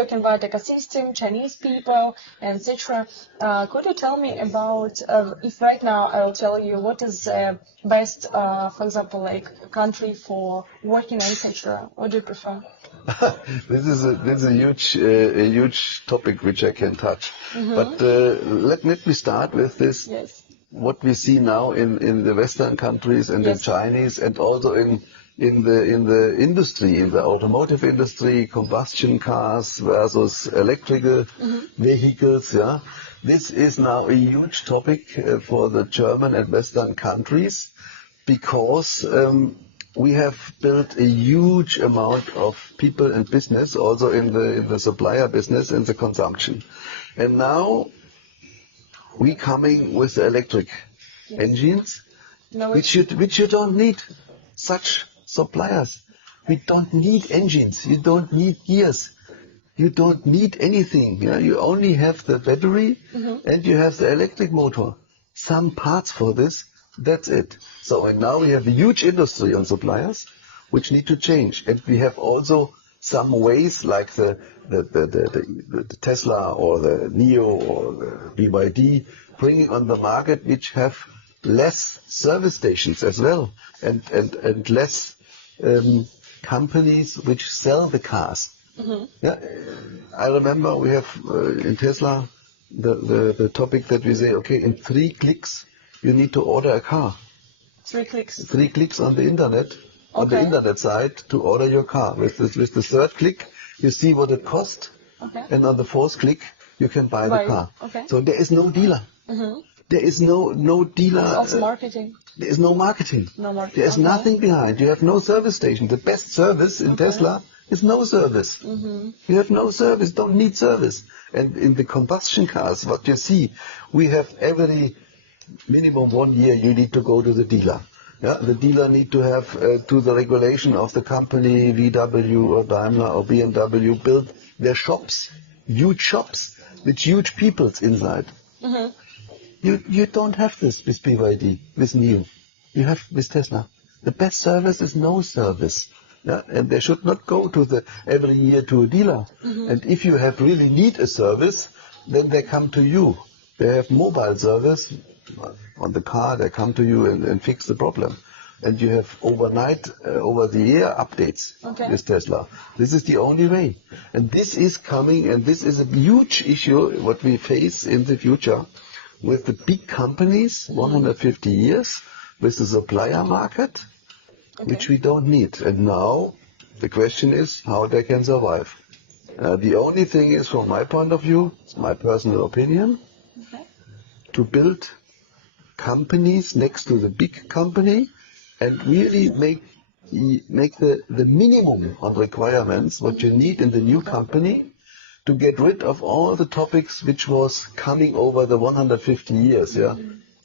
talking about ecosystem, Chinese people, etc. Could you tell me about if right now I'll tell you what is best, for example, like country for working, etc. What do you prefer? This is a huge topic which I can touch. But let me start with this. Yes. What we see now in the Western countries and in Chinese and also in the industry, in the automotive industry, combustion cars versus electrical vehicles. Yeah, this is now a huge topic for the German and Western countries because we have built a huge amount of people and business also in the supplier business and the consumption, and now we coming with the electric engines, which you don't need such suppliers. We don't need engines. You don't need gears. You don't need anything. Yeah? You only have the battery and you have the electric motor. Some parts for this. That's it. So and now we have a huge industry on suppliers, which need to change. And we have also some ways like the Tesla or the NIO or the BYD bringing on the market, which have less service stations as well and less companies which sell the cars. Yeah, I remember we have in Tesla the topic that we say, okay, in 3 clicks you need to order a car. 3 clicks. 3 clicks on the internet. On the internet side to order your car. With the 3rd click, you see what it costs, and on the 4th click, you can buy the car. So there is no dealer. There is no dealer. It's also marketing. There is no marketing. No marketing. There is nothing behind. You have no service station. The best service in Tesla is no service. You have no service. Don't need service. And in the combustion cars, what you see, we have every minimum 1 year you need to go to the dealer. Yeah, the dealer need to have to the regulation of the company, VW or Daimler or BMW, build their shops, huge shops with huge peoples inside. You don't have this with BYD, with NIO. You have with Tesla. The best service is no service. Yeah? And they should not go to every year to a dealer. And if you have really need a service, then they come to you. They have mobile service. On the car, they come to you and fix the problem. And you have overnight, over-the-air updates with Tesla. This is the only way. And this is coming, and this is a huge issue, what we face in the future with the big companies, 150 years, with the supplier market, which we don't need. And now the question is how they can survive. The only thing is, from my point of view, it's my personal opinion, to build companies next to the big company and really make the minimum of requirements what you need in the new company to get rid of all the topics which was coming over the 150 years. Yeah.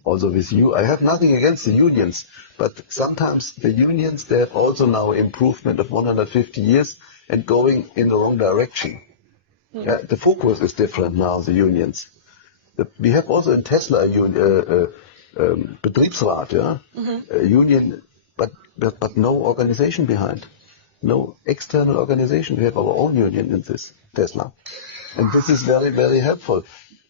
Also with you, I have nothing against the unions, but sometimes the unions, they have also now improvement of 150 years and going in the wrong direction. Yeah, the focus is different now, the unions. We have also in Tesla Betriebsrat, union, but no organization behind, no external organization. We have our own union in this Tesla, and this is very, very helpful.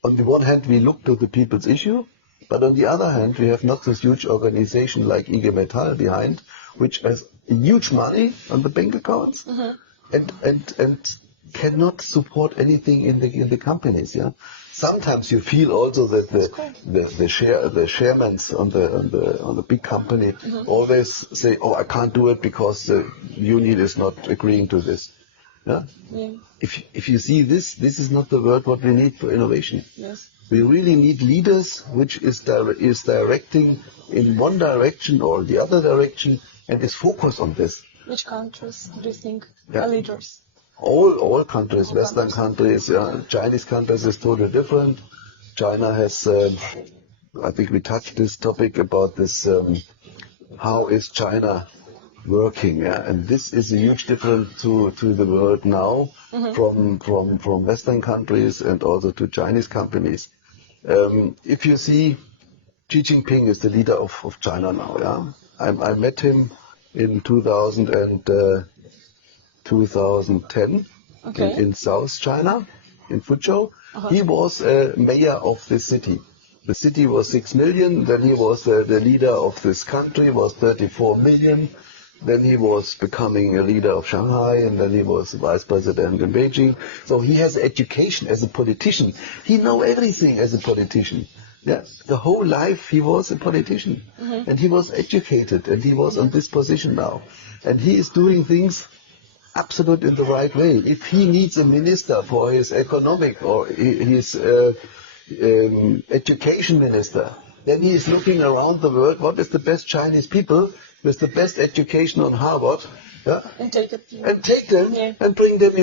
On the one hand, we look to the people's issue, but on the other hand, we have not this huge organization like IG Metall behind, which has huge money on the bank accounts and cannot support anything in the companies. Yeah. Sometimes you feel also that the chairmen on the big company always say, "Oh, I can't do it because the union is not agreeing to this." Yeah? If you see this is not the word what we need for innovation. Yes. We really need leaders which is directing in one direction or the other direction and is focused on this. Which countries do you think are leaders? All countries, Western countries, Chinese countries is totally different. China has, I think we touched this topic about this, how is China working, and this is a huge difference to the world now, from Western countries and also to Chinese companies. If you see, Xi Jinping is the leader of China now, I met him in 2010, Okay. in South China, in Fuzhou. Uh-huh. He was mayor of the city. The city was 6 million. Then he was the leader of this country, was 34 million. Then he was becoming a leader of Shanghai, and then he was vice president in Beijing. So he has education as a politician. He knows everything as a politician. Yeah, the whole life he was a politician, and he was educated, and he was on this position now, and he is doing things absolutely in the right way. If he needs a minister for his economic or his education minister, then he is looking around the world. What is the best Chinese people with the best education on Harvard? Yeah? And take it. And take them and bring them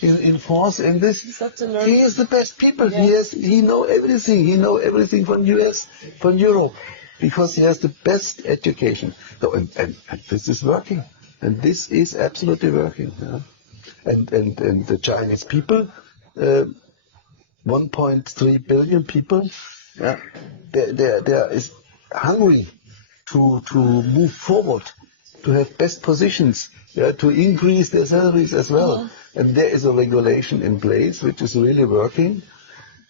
in force in this. He is the best people. Yeah. He know everything. He know everything from US, from Europe, because he has the best education. So and this is working, and this is absolutely working. Yeah? And the Chinese people, 1.3 billion people, yeah, they is hungry to move forward, to have best positions, yeah, to increase their salaries as well. And there is a regulation in place which is really working,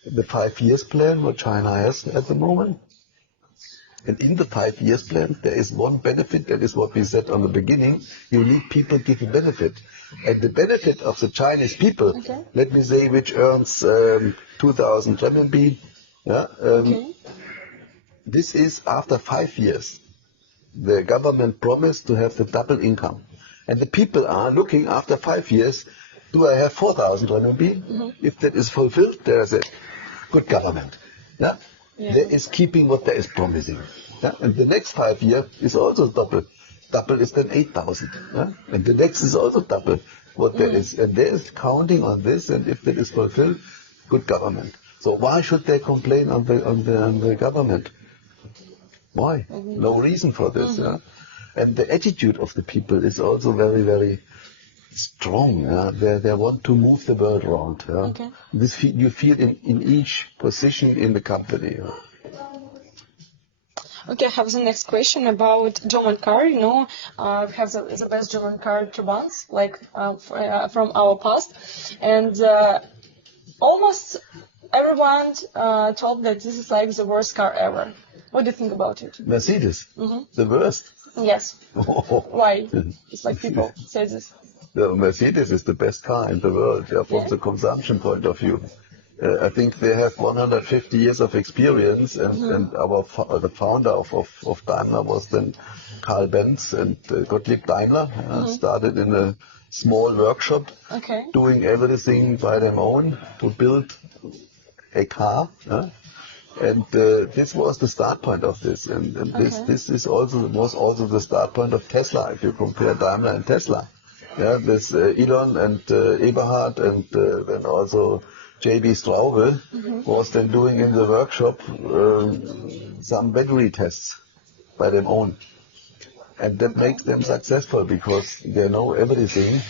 the 5 years plan what China has at the moment. And in the 5 years plan, there is one benefit, that is what we said on the beginning, you need people give a benefit. And the benefit of the Chinese people, let me say, which earns 2,000 renminbi, yeah, this is after 5 years. The government promised to have the double income. And the people are looking after 5 years, do I have 4,000 renminbi? If that is fulfilled, there is a good government. Yeah? There is keeping what there is promising. Yeah? And the next 5 years is also double. Double is then 8,000. Yeah? And the next is also double what there is. And there is counting on this, and if that is fulfilled, good government. So why should they complain on the government? Why? No reason for this. Yeah? And the attitude of the people is also very, very strong. Yeah? They want to move the world around. Yeah? This you feel in each position in the company. Yeah? Okay, I have the next question about German car. We have the best German car turbines, like from our past, and almost everyone told that this is like the worst car ever. What do you think about it? Mercedes, the worst. Yes. Why? It's like people say this. The Mercedes is the best car in the world, from the consumption point of view. I think they have 150 years of experience, and the founder of Daimler was then Karl Benz, and Gottlieb Daimler started in a small workshop, doing everything by their own to build a car. And this was the start point of this, and this is was also the start point of Tesla. If you compare Daimler and Tesla, this Elon and Eberhard, and then also J.B. Straube was then doing in the workshop some battery tests by their own, and that makes them successful because they know everything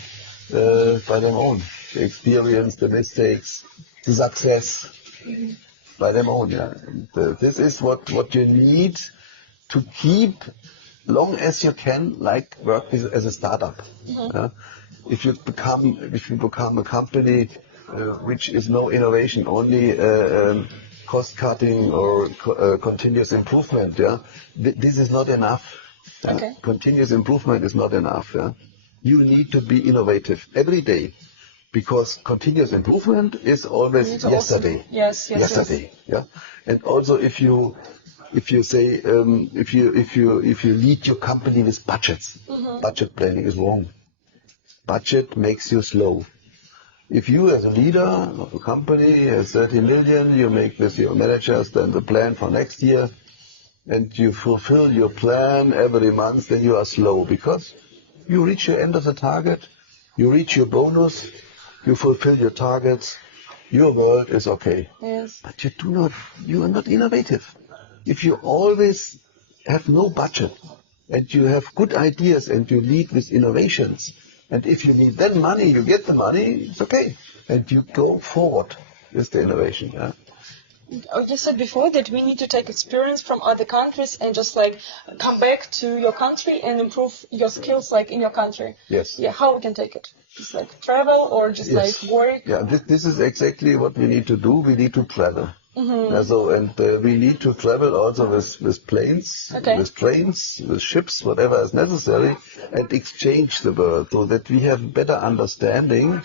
by their own, the experience, the mistakes, the success. By them own, And, this is what you need to keep long as you can, like work as a startup. If you become a company which is no innovation, only cost cutting or continuous improvement, this is not enough. Continuous improvement is not enough. You need to be innovative every day. Because continuous improvement is always yesterday. Yesterday. Yeah. And also if you say if you lead your company with budgets, budget planning is wrong. Budget makes you slow. If you as a leader of a company has 30 million, you make with your managers then the plan for next year, and you fulfill your plan every month, then you are slow because you reach your end of the target, you reach your bonus. You fulfill your targets, your world is okay. But you are not innovative. If you always have no budget, and you have good ideas, and you lead with innovations, and if you need that money, you get the money, it's okay. And you go forward with the innovation. You said before that we need to take experience from other countries and just like come back to your country and improve your skills like in your country. Yes. Yeah, how we can take it? Just like travel or just like work? Yeah, this is exactly what we need to do. We need to travel. We need to travel also with planes, with trains, with ships, whatever is necessary, and exchange the world so that we have better understanding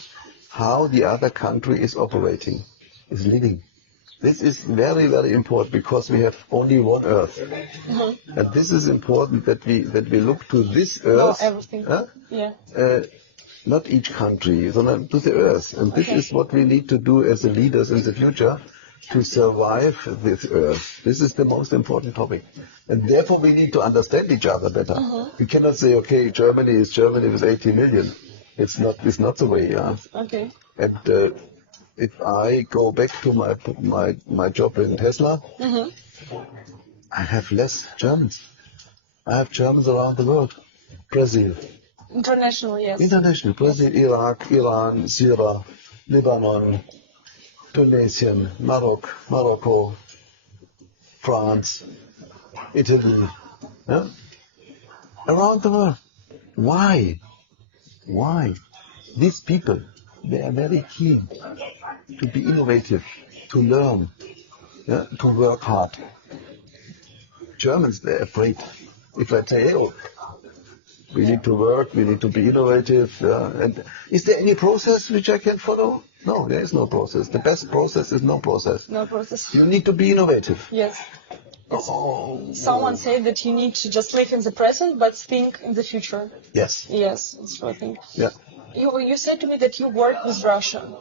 how the other country is operating, is living. This is very, very important because we have only one Earth, and this is important that we look to this Earth. Everything. Not each country, but to the Earth. And this is what we need to do as the leaders in the future to survive this Earth. This is the most important topic. And therefore we need to understand each other better. We cannot say, okay, Germany is Germany with 80 million. It's not the way, yeah. And if I go back to my job in Tesla, I have less Germans. I have Germans around the world. Brazil. International, yes. International. Brazil, Iraq, Iran, Syria, Lebanon, Tunisia, Morocco, France, Italy. Yeah? Around the world. Why? These people, they are very keen to be innovative, to learn, to work hard. Germans, they're afraid. If I say, oh, we need to work, we need to be innovative. And is there any process which I can follow? No, there is no process. The best process is no process. No process. You need to be innovative. Yes. Someone said that you need to just live in the present but think in the future. Yes. Yes, that's what I think. Yeah. You said to me that you work with Russia.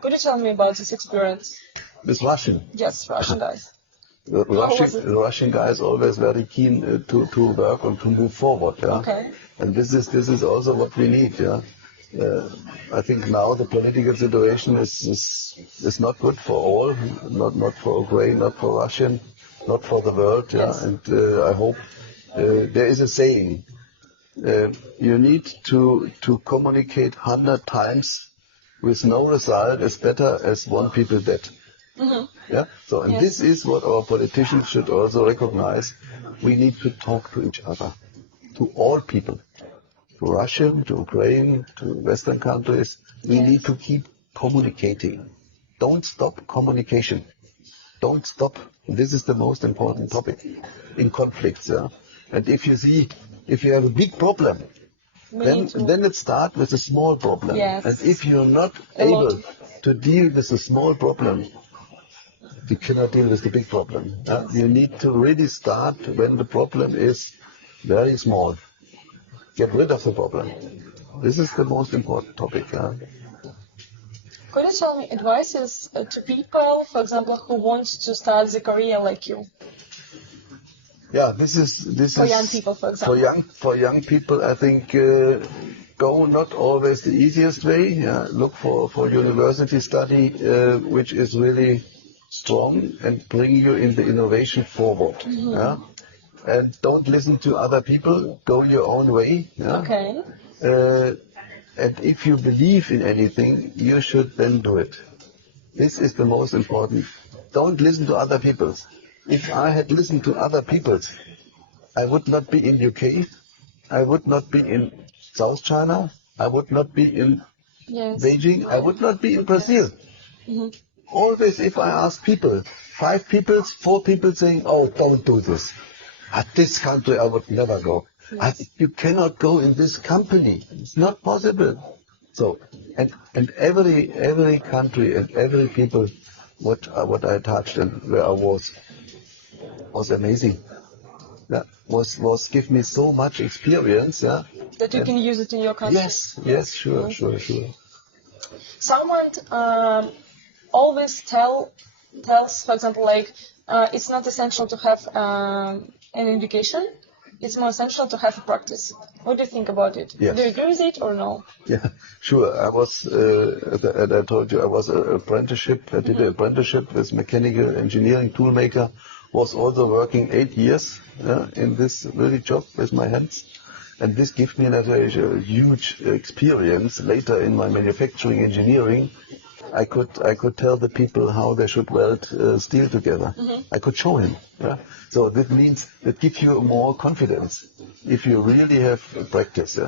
Could you tell me about this experience? With Russian? Yes, Russian guys. The Russian guys always very keen to work and to move forward. Yeah? And this is also what we need. Yeah? I think now the political situation is not good for all, not for Ukraine, not for Russian, not for the world. Yeah? And I hope there is a saying. You need to communicate 100 times with no result is better as one people dead. Yeah. So, and this is what our politicians should also recognize. We need to talk to each other, to all people, to Russia, to Ukraine, to Western countries. We need to keep communicating. Don't stop communication. Don't stop. This is the most important topic in conflicts. Yeah. And if you have a big problem, then it starts with a small problem. Yes. And if you're not able to deal with a small problem, you cannot deal with the big problem. You need to really start when the problem is very small. Get rid of the problem. This is the most important topic. Could you tell me advices to people, for example, who want to start the career like you? Yeah, this is for young people, for example. For young people, I think go not always the easiest way. Look for university study, which is really strong and bring you in the innovation forward. And don't listen to other people. Go your own way. And if you believe in anything, you should then do it. This is the most important. Don't listen to other people. If I had listened to other people, I would not be in UK. I would not be in South China. I would not be in Beijing. I would not be in Brazil. Always, if I ask people, 5 people, 4 people saying, "Oh, don't do this. At this country, I would never go." You cannot go in this company. It's not possible. So, and every country and every people, what I touched and where I was amazing. That was give me so much experience. That you can use it in your country. Yes, sure. Someone always tells, for example, like it's not essential to have an education. It's more essential to have a practice. What do you think about it? Yes. Do you agree with it or no? Yeah, sure. I was, as I told you, I was an apprenticeship. I did an apprenticeship with mechanical engineering toolmaker. Was also working 8 years in this really job with my hands. And this gave me a huge experience later in my manufacturing engineering. I could tell the people how they should weld steel together. I could show him. So that means that gives you more confidence if you really have practice.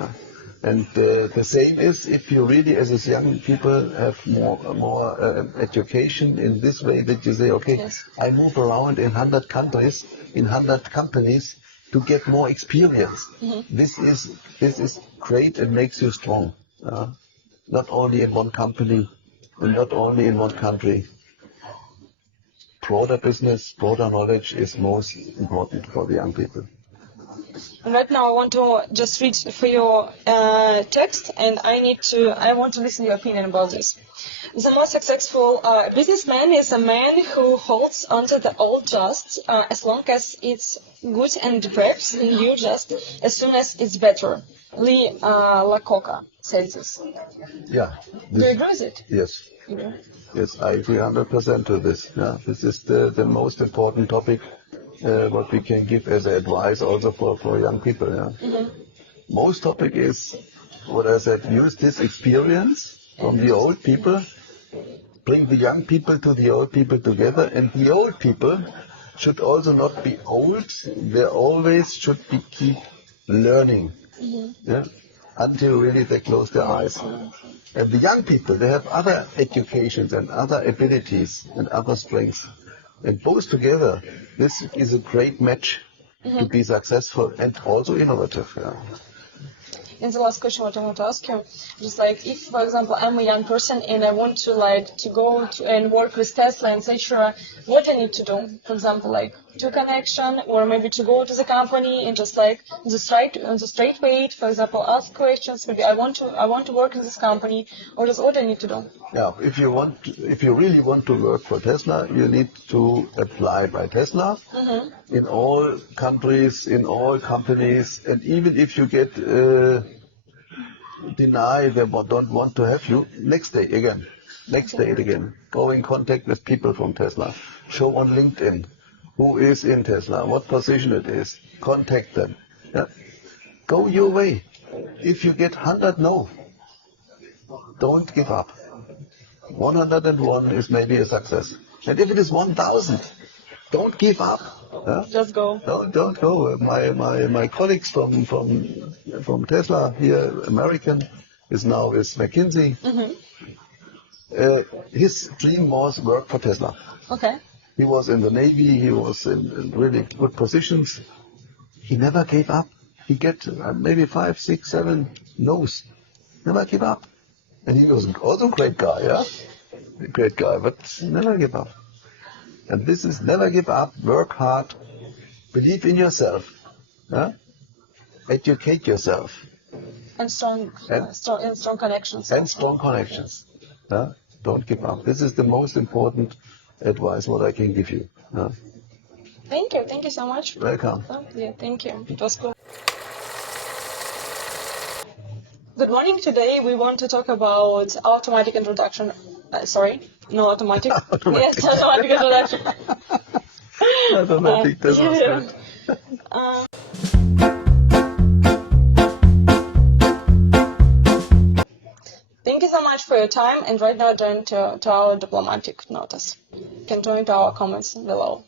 And the same is if you really, as young people, have more education in this way that you say, okay, Yes. I move around in 100 countries, in 100 companies to get more experience. This is great and makes you strong. Not only in one company and not only in one country. Broader business, broader knowledge is most important for the young people. Right now, I want to just read for your text, and I want to listen to your opinion about this. The most successful businessman is a man who holds onto the old just as long as it's good and develops the new just as soon as it's better. Lee Iacocca said this. Yeah. Do you agree with it? Yes. You do? Yes, I agree 100% to this. Yeah, this is the most important topic what we can give as advice also for young people. Yeah. Most topic is what I said, use this experience from the old people, bring the young people to the old people together, and the old people should also not be old, they always should be keep learning. Yeah, until really they close their eyes. And the young people, they have other educations and other abilities and other strengths. And both together, this is a great match to be successful and also innovative. Yeah. And the last question what I want to ask you, just like if, for example, I'm a young person and I want to go to and work with Tesla and etc., what I need to do? For example, like to connection, or maybe to go to the company and just like the straight way, for example, ask questions. Maybe I want to work in this company, or just what I need to do? Yeah, if you really want to work for Tesla, you need to apply by Tesla in all countries, in all companies, and even if you get denied, they don't want to have you, next day again, go in contact with people from Tesla, show on LinkedIn who is in Tesla, what position it is, contact them. Yeah. Go your way. If you get 100 no, don't give up. 101 is maybe a success. And if it is 1,000, don't give up. Yeah? Just go. Don't go. My colleagues from Tesla here, American, is now with McKinsey. His dream was work for Tesla. Okay. He was in the Navy. He was in really good positions. He never gave up. He get maybe 5, 6, 7 no's. Never give up. And he was also a great guy, yeah? A great guy, but never give up. And this is never give up, work hard, believe in yourself, yeah? Educate yourself. And strong connections. And strong connections. Yeah? Don't give up. This is the most important advice what I can give you. Yeah? Thank you so much. Welcome. Yeah, thank you. It was cool. Good morning. Today we want to talk about automatic introduction. No automatic. Yes, automatic introduction. Automatic, das war's good. Thank you so much for your time, and right now join to our diplomatic notice. You can join to our comments below.